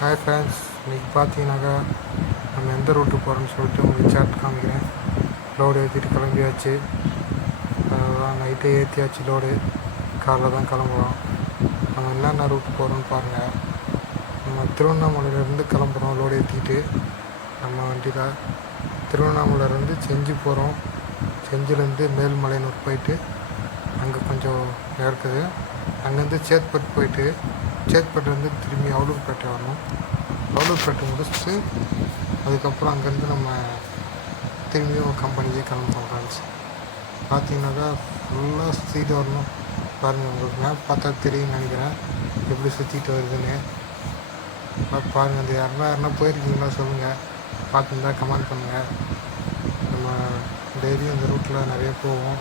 Hi friends, இன்றைக்கி பார்த்தீங்கன்னாக்கா நம்ம எந்த ரூட்டு போகிறோன்னு சொல்லிட்டு உங்களுக்கு சாட் காமிக்கிறேன். லோடு ஏற்றிட்டு கிளம்பியாச்சு. அதான் நைட்டே ஏற்றியாச்சு லோடு. காலைல தான் கிளம்புறோம். நம்ம என்னென்ன ரூட்டு போகிறோன்னு பாருங்கள். நம்ம திருவண்ணாமலையிலேருந்து கிளம்புறோம் லோடு ஏற்றிட்டு. நம்ம வண்டியில் திருவண்ணாமலையிலேருந்து செஞ்சி போகிறோம். செஞ்சிலேருந்து மேல்மலையனூர் போயிட்டு அங்கே கொஞ்சம் இருக்குது. அங்கேருந்து சேத்பட் போயிட்டு சேத்பட்லேருந்து திரும்பி அவலூர்பேட்டை வரணும். அவலூர்பேட்டை முடிச்சுட்டு அதுக்கப்புறம் அங்கேருந்து நம்ம திரும்பியும் கம்பெனிக்கே கிளம்புறோம் ஃப்ரெண்ட்ஸ். பார்த்தீங்கன்னாக்கா ஃபுல்லாக சுற்றிட்டு வரணும். பாருங்கள், உங்களுக்கு மேப் பார்த்தா தெரியும்னு நினைக்கிறேன் எப்படி சுற்றிட்டு வருதுன்னு. பாருங்கள், அந்த யாருன்னா போயிருக்கீங்களா சொல்லுங்கள். பார்த்துருந்தா கமெண்ட் பண்ணுங்கள். நம்ம டெய்லியும் இந்த ரூட்டில் நிறைய போவோம்.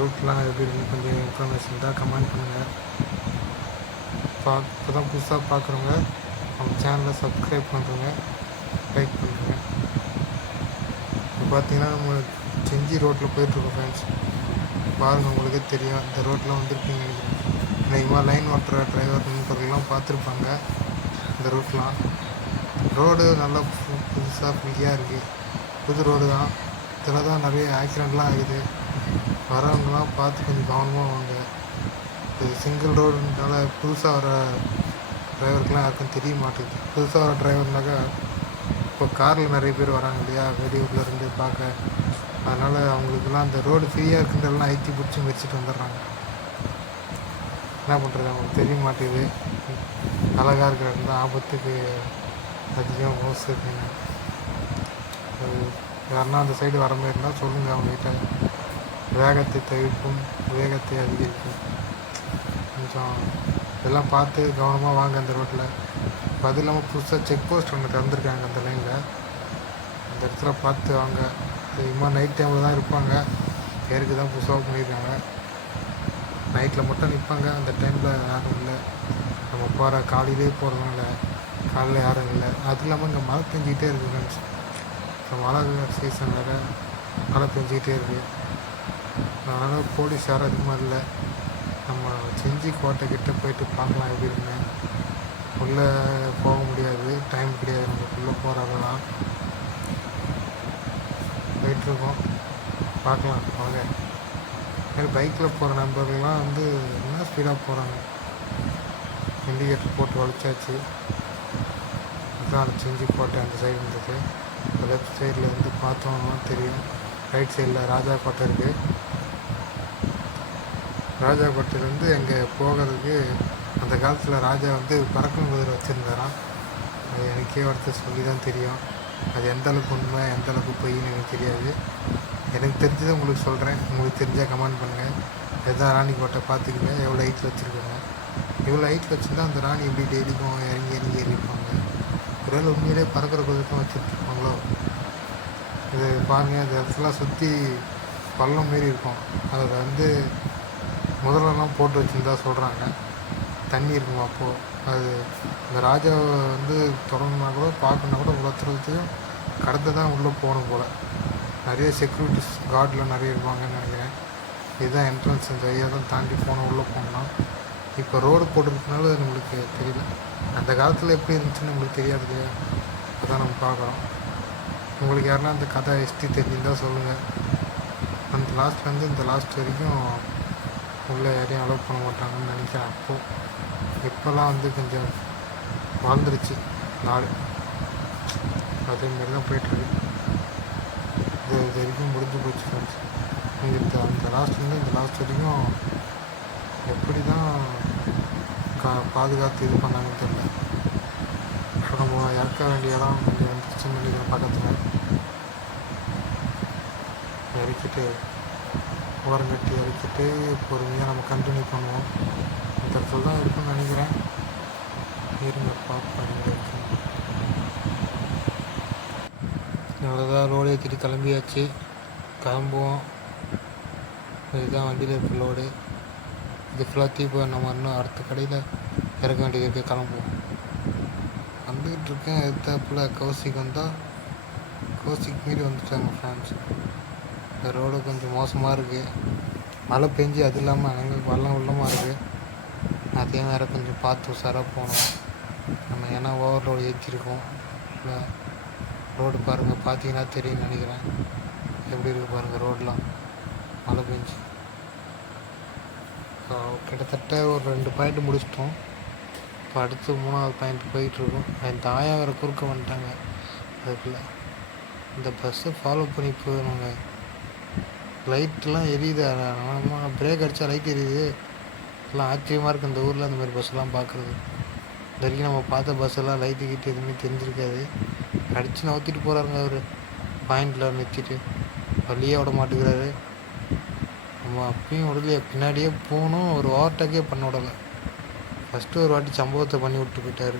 ரூட்லாம் எப்படி இருக்குன்னு கொஞ்சம் இன்ஃபர்மேஷன் தான் கமெண்ட் பண்ணுங்கள். இப்போ தான் புதுசாக பார்க்குறவங்க நம்ம சேனலை சப்ஸ்கிரைப் பண்ணுறோங்க, லைக் பண்ணுறோங்க. இப்போ பார்த்தீங்கன்னா நம்ம செஞ்சி ரோட்டில் போயிட்டுருக்கோம் ஃப்ரெண்ட்ஸ். பாருங்கள், உங்களுக்கே தெரியும். இந்த ரோட்டில் வந்திருப்பீங்க நினைக்கிறேன். அதிகமாக லைன் ஓட்டுற டிரைவர் நண்பர்கள்லாம் பார்த்துருப்பாங்க இந்த ரூட்லாம். ரோடு நல்லா புதுசாக ஃப்ரீயாக இருக்குது. புது ரோடு தான். இதில் தான் நிறைய ஆக்சிடெண்ட்லாம் ஆகுது. வரவங்களாம் பார்த்து கொஞ்சம் கவனமாக வாங்க. இது சிங்கிள் ரோடுனால புதுசாக வர டிரைவருக்கெலாம் யாருக்கும் தெரிய மாட்டேங்குது. புதுசாக வர டிரைவர்னாக்கா இப்போ காரில் நிறைய பேர் வராங்க இல்லையா, வெளியூர்லேருந்து பார்க்க. அதனால் அவங்களுக்கெல்லாம் அந்த ரோடு ஃப்ரீயாக இருக்குன்றதெல்லாம் ஐத்தி பிடிச்சி மிதிச்சிட்டு வந்துடுறாங்க. என்ன பண்ணுறது, அவங்களுக்கு தெரிய மாட்டேங்குது. அழகாக இருக்கிற இடத்துல ஆபத்துக்கு அதிகம் மோசம் இருக்குங்க. யாருன்னா அந்த சைடு வர மாதிரி இருந்தால் சொல்லுங்கள் அவங்ககிட்ட. வேகத்தை தவிர்க்கும், வேகத்தை அதிகரிக்கும். கொஞ்சம் இதெல்லாம் பார்த்து கவனமாக வாங்க அந்த ரோட்டில். இப்போ அது இல்லாமல் புதுசாக செக் போஸ்ட் ஒன்று திறந்துருக்காங்க அந்த லைனில். அந்த இடத்துல பார்த்து வாங்க. அதிகமாக நைட் டைமில் தான் இருப்பாங்க. பேருக்கு தான் புதுசாக பண்ணியிருக்காங்க. நைட்டில் மட்டும் நிற்பாங்க. அந்த டைமில் யாரும் இல்லை. நம்ம போகிற காலையிலே போகிறதுனால காலையில் யாரும் இல்லை. அது இல்லாமல் இங்கே மழை பெஞ்சிக்கிட்டே இருக்குது ஃப்ரெண்ட்ஸ். இப்போ மழை சீசன் வேறு, மழை பெஞ்சிக்கிட்டே இருக்குது. அதனால் போலீஸ் யாரும் அதிகமாக இல்லை. நம்ம செஞ்சி கோட்டைக்கிட்ட போயிட்டு பார்க்கலாம் எப்படி இருக்குன்னு. உள்ளே போக முடியாது, டைம் கிடையாது நமக்குள்ளே போகிறதெல்லாம். போயிட்டுருக்கோம், பார்க்கலாம் வாங்க. மாதிரி பைக்கில் போகிற நண்பர்கள்லாம் வந்து என்ன ஸ்பீடாக போகிறாங்க. இண்டிகேட்டர் போட்டு வலிச்சாச்சு. அதுதான் செஞ்சி கோட்டை அந்த சைடு இருந்தது. இப்போ லெஃப்ட் சைடில் வந்து பார்த்தோம்னா தெரியும். ரைட் சைடில் ராஜா கோட்டை இருக்குது. ராஜா கோட்டையிலேருந்து அங்கே போகிறதுக்கு அந்த காலத்தில் ராஜா வந்து பறக்கும் குதிரை வச்சுருந்தாராம். அது எனக்கே ஒருத்தர் சொல்லி தான் தெரியும். அது எந்தளவுக்கு உண்மை எந்தளவுக்கு பொய்ன்னு எனக்கு தெரியாது. எனக்கு தெரிஞ்சதை உங்களுக்கு சொல்கிறேன். உங்களுக்கு தெரிஞ்சால் கமெண்ட் பண்ணுங்கள். எதாவது ராணி கோட்டை பார்த்துக்கிங்க, எவ்வளோ ஹைட்டில் வச்சுருக்காங்க. இவ்வளோ ஹைட்டில் வச்சுருந்தா அந்த ராணி எப்படி டெய்லிக்கும் இறங்கி ஏறிப்பாங்க. ஒருவேளை உண்மையிலே பறக்கிற குதிரைக்கும் வச்சுருப்பாங்களோ. இது பாருங்கள், இந்த இடத்துலாம் சுற்றி பள்ளம் மாரி இருக்கும். அதில் வந்து முதலெல்லாம் போட்டு வச்சுருந்தா சொல்கிறாங்க. தண்ணி இருக்குமா அப்போது. அது இந்த ராஜாவை வந்து தொடங்கினா கூட பார்க்கணுன்னா கூட உலகத்துலையும் கடந்து தான் உள்ளே போகணும் போல். நிறைய செக்யூரிட்டிஸ் கார்டில் நிறைய இருப்பாங்கன்னு நினைக்கிறேன். இதுதான் என்ட்ரன்ஸ். இந்த ஏரியா தான் தாண்டி போனோம் உள்ளே போனோம்னா. இப்போ ரோடு போட்டுருக்கனால நம்மளுக்கு தெரியல. அந்த காலத்தில் எப்படி இருந்துச்சுன்னு நம்மளுக்கு தெரியாது இல்லையா. அதான் நம்ம பார்க்குறோம். உங்களுக்கு யாருன்னா அந்த கதை ஹிஸ்ட்ரி தெரிஞ்சிருந்தால் சொல்லுங்கள். அந்த லாஸ்ட்லேருந்து இந்த லாஸ்ட் வரைக்கும் உள்ளே யாரையும் அலோவ் பண்ண மாட்டாங்கன்னு நினைக்கிறேன். அப்போது இப்போல்லாம் வந்து கொஞ்சம் வாழ்ந்துருச்சு நாடு. அதேமாரி தான் போயிட்டுருக்கு. இது வரைக்கும் முடிஞ்சு போச்சு ஃப்ரெண்ட்ஸ். அந்த லாஸ்ட்லேருந்து இந்த லாஸ்ட் வரைக்கும் எப்படி தான் பாதுகாத்து இது பண்ணாங்கன்னு தெரியல. இப்போ நம்ம இறக்க வேண்டிய இடம் கொஞ்சம் வந்துருச்சுன்னு நினைக்கிறேன். பக்கத்தில் இறக்கிட்டு ஓரங்கட்டி இறக்கிட்டு பொறுமையாக நம்ம கண்டினியூ பண்ணுவோம். இந்த இடத்துல தான் இருக்குன்னு நினைக்கிறேன். இருங்க பார்ப்போம் எங்கே இருக்கு. அவ்வளோதான், ரோடு ஏற்றிட்டு கிளம்பியாச்சு. கிளம்புவோம். இதுதான் வண்டியில் இருக்க லோடு. இது ஃபுல்லாக தீப நம்ம இன்னும் அடுத்த கடையில் இறக்க வேண்டியது இருக்குது. கிளம்புவோம். வந்துக்கிட்டு இருக்கேன். எத்தாப்பில் கௌசிக் வந்தால் கௌசிக் மீறி வந்துட்டாங்க ஃப்ரெண்ட்ஸ். இந்த ரோடு கொஞ்சம் மோசமாக இருக்குது. மழை பெஞ்சு அது இல்லாமல் எங்களுக்கு வெள்ளமாக இருக்குது. அதையும் வேறு கொஞ்சம் பார்த்து உஷாராக போகணும். நம்ம ஏன்னா ஓவர்லோடு ஏற்றிருக்கோம். இல்லை ரோடு பாருங்கள், பார்த்தீங்கன்னா தெரியும்னு நினைக்கிறேன். எப்படி இருக்குது பாருங்கள் ரோடெலாம், மழை பெஞ்சு. கிட்டத்தட்ட ஒரு 2 பாயிண்ட் முடிச்சிட்டோம். இப்போ அடுத்து 3வது பாயிண்ட் போயிட்டுருக்கோம். என் தாயா வேறு குறுக்க வந்துட்டாங்க. அதுக்குள்ளே இந்த பஸ்ஸை ஃபாலோ பண்ணி போயிடணுங்க. லைட்லாம் எரியுது, நம்ம பிரேக் அடித்தா லைட் எரியுது. எல்லாம் ஆச்சரியமாக இருக்குது இந்த ஊரில் அந்த மாதிரி பஸ்ஸெல்லாம் பார்க்குறது. இது வரைக்கும் நம்ம பார்த்த பஸ்ஸெல்லாம் லைட்டு கிட்ட எதுவுமே தெரிஞ்சிருக்காது. அடித்து நவுத்திட்டு போகிறாருங்க அவர், பாயிண்டில் நிறுத்திட்டு வழியே விட மாட்டேங்கிறாரு. நம்ம அப்பயும் விடலையே, பின்னாடியே போகணும், ஒரு ஓவர்டேக்கே பண்ண விடலை. ஃபஸ்ட்டு ஒரு வாட்டி சம்பவத்தை பண்ணி விட்டு போயிட்டார்.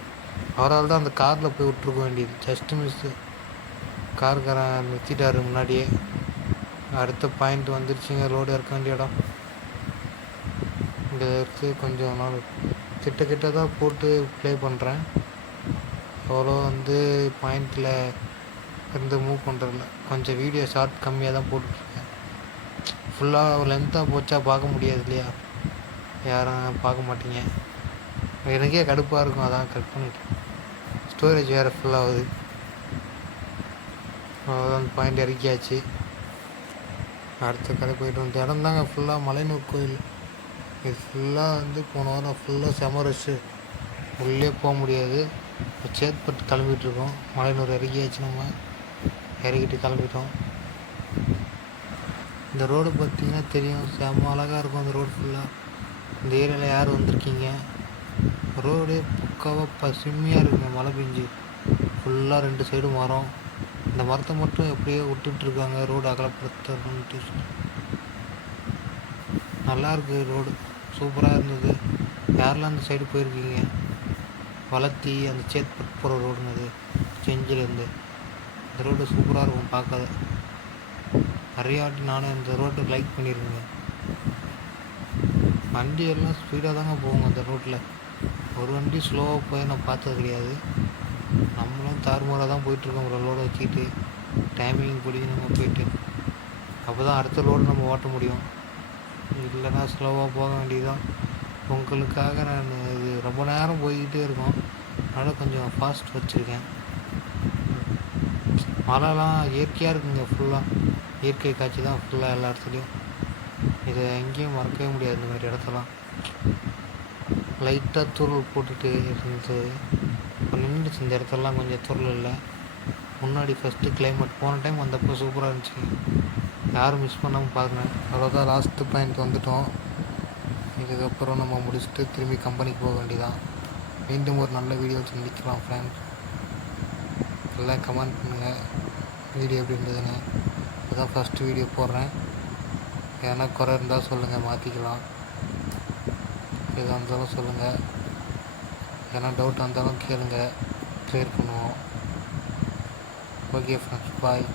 அவரால் தான் அந்த காரில் போய் விட்ருக்க வேண்டியது, ஜஸ்ட்டு மிஸ்ஸு. காருக்காரன் நிறுத்திட்டார் முன்னாடியே. அடுத்த பாயிண்ட் வந்துருச்சுங்க, லோடு இறக்க வேண்டிய இடம். இங்கே இருக்கு கொஞ்சம் நாள் கிட்ட தான் போட்டு ப்ளே பண்ணுறேன். அவ்வளோ பாயிண்டில் இருந்து மூவ் பண்ணுறதில்ல. கொஞ்சம் வீடியோ ஷார்ட் கம்மியாக தான் போட்டுட்ருக்கேன். ஃபுல்லாக லென்த்தாக போச்சா பார்க்க முடியாது இல்லையா, யாரும் பார்க்க மாட்டீங்க. எனக்கே கடுப்பாக இருக்கும், அதான் கட் பண்ணிவிட்டேன். ஸ்டோரேஜ் வேறு ஃபுல்லாகுது. அவ்வளோதான், அந்த பாயிண்ட் இறக்கியாச்சு. அடுத்த கடை போய்ட்டு வந்து இடம் தாங்க ஃபுல்லாக மலையனூர் கோயில். இது ஃபுல்லாக போன வாரம் ஃபுல்லாக செம ரஷ்ஷு, உள்ளே போக முடியாது. இப்போ சேத்பட்டு கிளம்பிகிட்ருக்கோம். மலையனூர் இறக்கியாச்சு, நம்ம இறக்கிட்டு கிளம்பிட்டோம். இந்த ரோடு பார்த்திங்கன்னா தெரியும், செம்ம அழகாக இருக்கும் அந்த ரோடு ஃபுல்லாக. இந்த ஏரியாவில் யார் வந்திருக்கீங்க, ரோடே பக்காவாக பசுமையாக இருக்குங்க. மழை பெஞ்சு ஃபுல்லாக 2 சைடும் மரம். இந்த மரத்தை மட்டும் எப்படியோ விட்டுட்ருக்காங்க ரோடு அகலப்படுத்தணுன்ட்டு. நல்லாயிருக்கு ரோடு, சூப்பராக இருந்தது. யாரெல்லாம் அந்த சைடு போயிருக்கீங்க, வளர்த்தி அந்த சேத்பட் போகிற ரோடுங்க அது, செஞ்சிலேருந்து. இந்த ரோடு சூப்பராக இருக்கும் பார்க்காத. நிறையா வாட்டி நானும் இந்த ரோட்டை லைக் பண்ணியிருக்கேங்க. வண்டி எல்லாம் ஸ்பீடாக தாங்க போவோங்க அந்த ரோட்டில். ஒரு வண்டி ஸ்லோவாக போய் நான் பார்த்தது கிடையாது. நம்மளும் தாறுமாறாக தான் போயிட்டுருக்கோம் ஒரு லோடை வச்சுக்கிட்டு. டைமிங் பிடிக்கணுங்க போயிட்டு, அப்போ தான் அடுத்த லோடு நம்ம ஓட்ட முடியும். இல்லைன்னா ஸ்லோவாக போக வேண்டியதுதான். உங்களுக்காக நான் இது ரொம்ப நேரம் போய்கிட்டே இருக்கோம், அதனால் கொஞ்சம் ஃபாஸ்ட் வச்சுருக்கேன். மழைலாம் இயற்கையாக இருக்குங்க, ஃபுல்லாக இயற்கை காட்சி தான் ஃபுல்லாக எல்லா இடத்துலையும். இதை எங்கேயும் மறக்கவே முடியாது இந்த மாதிரி இடத்தெல்லாம். லைட்டாக தூரல் போட்டுட்டு இருந்தது, இப்போ நின்றுச்சு இந்த இடத்துலலாம். கொஞ்சம் தூரல் இல்லை. முன்னாடி ஃபஸ்ட்டு கிளைமேட் போன டைம் வந்தப்போ சூப்பராக இருந்துச்சு, யாரும் மிஸ் பண்ணாமல் பாருங்கள். அவ்வளோதான், லாஸ்ட்டு பாயிண்ட் வந்துவிட்டோம். இதுக்கப்புறம் நம்ம முடிச்சுட்டு திரும்பி கம்பெனிக்கு போக வேண்டியதான். மீண்டும் ஒரு நல்ல வீடியோ சந்திக்கலாம் ஃப்ரெண்ட்ஸ். எல்லாம் கமெண்ட் பண்ணுங்கள் வீடியோ எப்படி இருந்ததுன்னு. இதுதான் ஃபஸ்ட்டு வீடியோ போடுறேன். எதனா குறை இருந்தால் சொல்லுங்கள், மாற்றிக்கலாம். எதாக இருந்தாலும் சொல்லுங்கள், எதனா டவுட் இருந்தாலும் கேளுங்க, கிளியர் பண்ணுவோம். ஓகே ஃப்ரெண்ட்ஸ், பாய்.